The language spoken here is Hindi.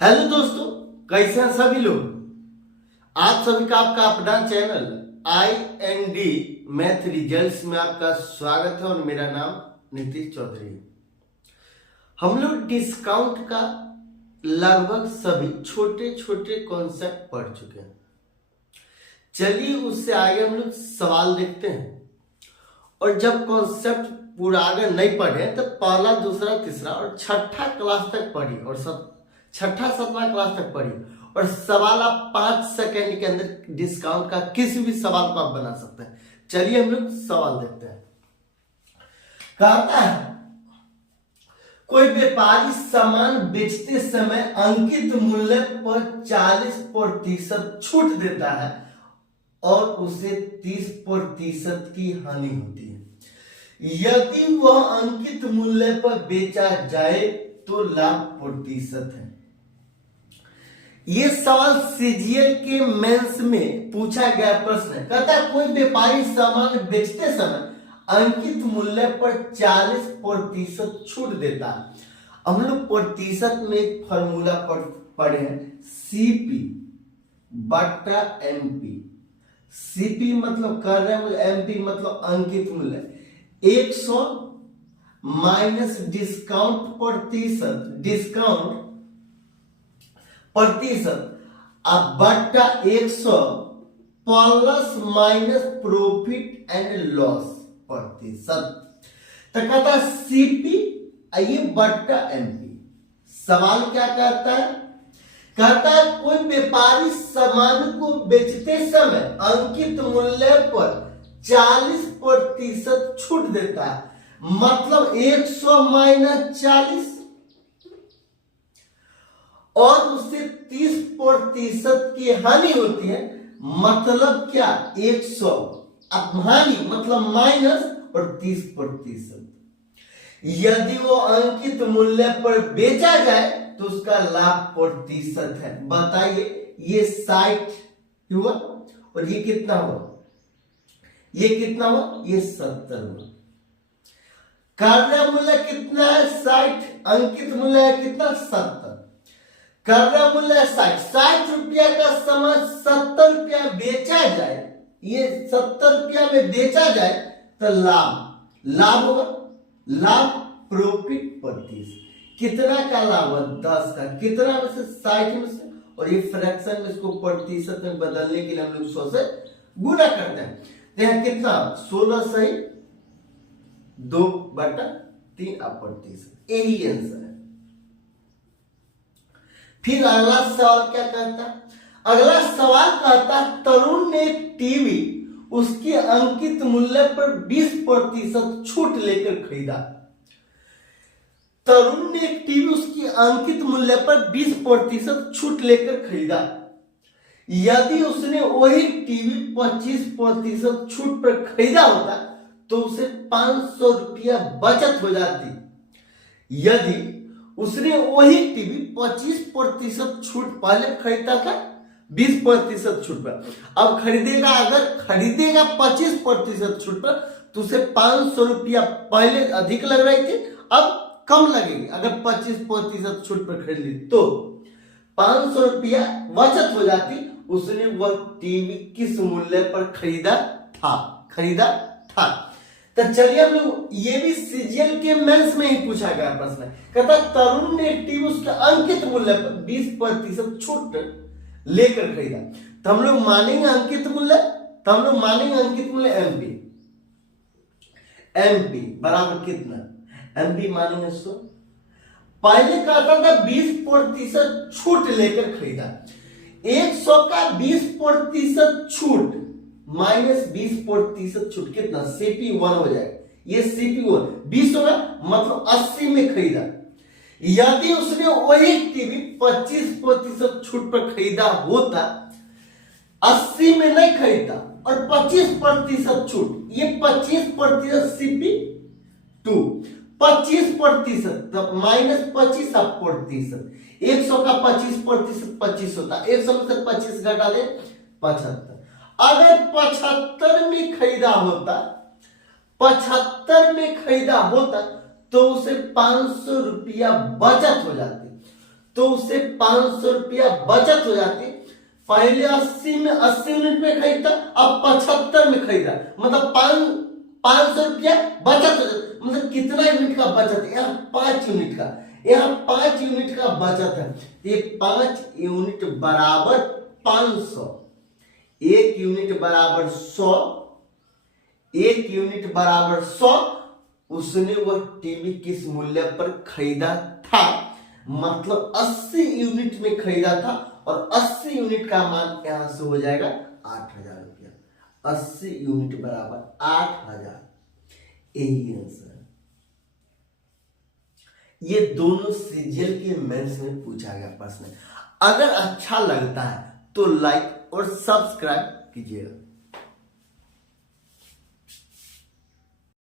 हेलो दोस्तों, कैसे हैं सभी लोग। आप सभी का आपका अपना चैनल IND मैथ रिजल्ट्स में आपका स्वागत है और मेरा नाम नीतीश चौधरी है। हम लोग डिस्काउंट का लगभग सभी छोटे छोटे कॉन्सेप्ट पढ़ चुके हैं। चलिए उससे आगे हम लोग सवाल देखते हैं। और जब कॉन्सेप्ट पूरा आगे नहीं पढ़े तो पहला, दूसरा, तीसरा और छठा क्लास तक पढ़ी और छठा 7वां क्लास तक पढ़ी और सवाल आप 5 सेकंड के अंदर डिस्काउंट का किसी भी सवाल को आप बना सकते हैं। चलिए हम लोग सवाल देखते हैं। कहता है कोई व्यापारी सामान बेचते समय अंकित मूल्य पर 40% छूट देता है और उसे 30% की हानि होती है। यदि वह अंकित मूल्य पर बेचा जाए तो लाभ प्रतिशत है। ये सवाल सीजीएल के मेंस में पूछा गया प्रश्न है। कहता है कोई व्यापारी सामान बेचते समय अंकित मूल्य पर 40% छूट देता है। हम लोग प्रतिशत में एक फॉर्मूला पढ़े हैं, CP बटा MP। CP मतलब कर रहे हैं, MP मतलब अंकित मूल्य। 100 माइनस डिस्काउंट प्रतिशत अब बट्टा 100 plus minus profit and loss प्रतिशत। तो कहता है CP ये बट्टा MP। सवाल क्या कहता है? कहता है कोई व्यापारी सामान को बेचते समय अंकित मूल्य पर 40% छूट देता है, मतलब 100 माइनस 40 और उससे 30% की हानि होती है। मतलब क्या? 100 अब हानि मतलब माइनस और 30%। यदि वो अंकित मूल्य पर बेचा जाए तो उसका लाभ प्रतिशत है। बताइए, ये 60 हुआ और ये कितना हुआ? ये कितना हुआ? ये 70 हुआ। कार्य मूल्य कितना है? 60। अंकित मूल्य है कितना? 70। कार्य मूल्य 60 रुपया का सामान 70 रुपया बेचा जाए, ये 70 रुपया में बेचा जाए तो लाभ होगा। लाभ प्रॉफिट प्रतिशत कितना का लाभ है? 10 का। कितना में से? 60 में से। और ये फ्रैक्शन में इसको प्रतिशत में बदलने के लिए हम लोग 100 से गुणा करते हैं। तो कितना? 16 सही 2/3 प्रतिशत। यही आंसर है। फिर अगला सवाल क्या कहता है? अगला सवाल कहता है तरुण ने टीवी उसके अंकित मूल्य पर 20% छूट लेकर खरीदा। तरुण ने एक टीवी उसकी अंकित मूल्य पर 20% छूट लेकर खरीदा। यदि उसने वही टीवी 25% छूट पर खरीदा होता तो उसे 500 रुपया बचत हो जाती। यदि उसने वही टीवी 25% छूट पहले खरीदा था 20% छूट पर, अब खरीदेगा, अगर खरीदेगा 25% छूट पर तो उसे 500 रुपया पहले अधिक लग रही थी, अब कम लगेगी। अगर 25% छूट पर खरीद ली तो 500 रुपया बचत हो जाती। उसने वह टीवी किस मूल्य पर खरीदा था। तो चलिए हम लोग, ये भी सीजीएल के मेंस में ही पूछा गया प्रश्न है। कहता तरुण ने टीवी उसके अंकित मूल्य पर 20% छूट लेकर खरीदा। तो हम लोग मानेंगे अंकित मूल्य MP बराबर कितना? MP मानेंगे 100। पहले कहता था 20% छूट लेकर खरीदा। 100 का 20% छूट माइनस 20% छूट कितना? CP 1 हो जाएगा। ये CP 1 20 होगा, मतलब 80 में खरीदा। यदि उसने वही टीवी 25% छूट पर खरीदा होता, 80 में नहीं खरीदा और 25% छूट, ये 25% CP 2 25% तो माइनस 25%। 100 का 25% 25 होता, 100 में से 25 घटा दे 75। अगर 75 में खरीदा होता तो उसे 500 रुपया बचत हो जाती। तो उसे 500 रुपया बचत हो जाती। पहले 80 यूनिट में खरीदता, अब 75 में खरीदा, मतलब 500 रुपया बचत हो जाता। मतलब कितना यूनिट का बचत है? यहाँ 5 यूनिट का, यहाँ 5 यूनिट का बचत है। ये 5 यूनिट बराबर 500, 1 यूनिट बराबर 100, 1 यूनिट बराबर 100। उसने वह टीवी किस मूल्य पर खरीदा था? मतलब 80 यूनिट में खरीदा था और 80 यूनिट का मान यहां से हो जाएगा 8,000 रुपया। 80 यूनिट बराबर 8,000, यही आंसर है। ये दोनों सीजीएल के मेंस में पूछा गया प्रश्न है। अगर अच्छा लगता है तो लाइक और सब्सक्राइब कीजिएगा।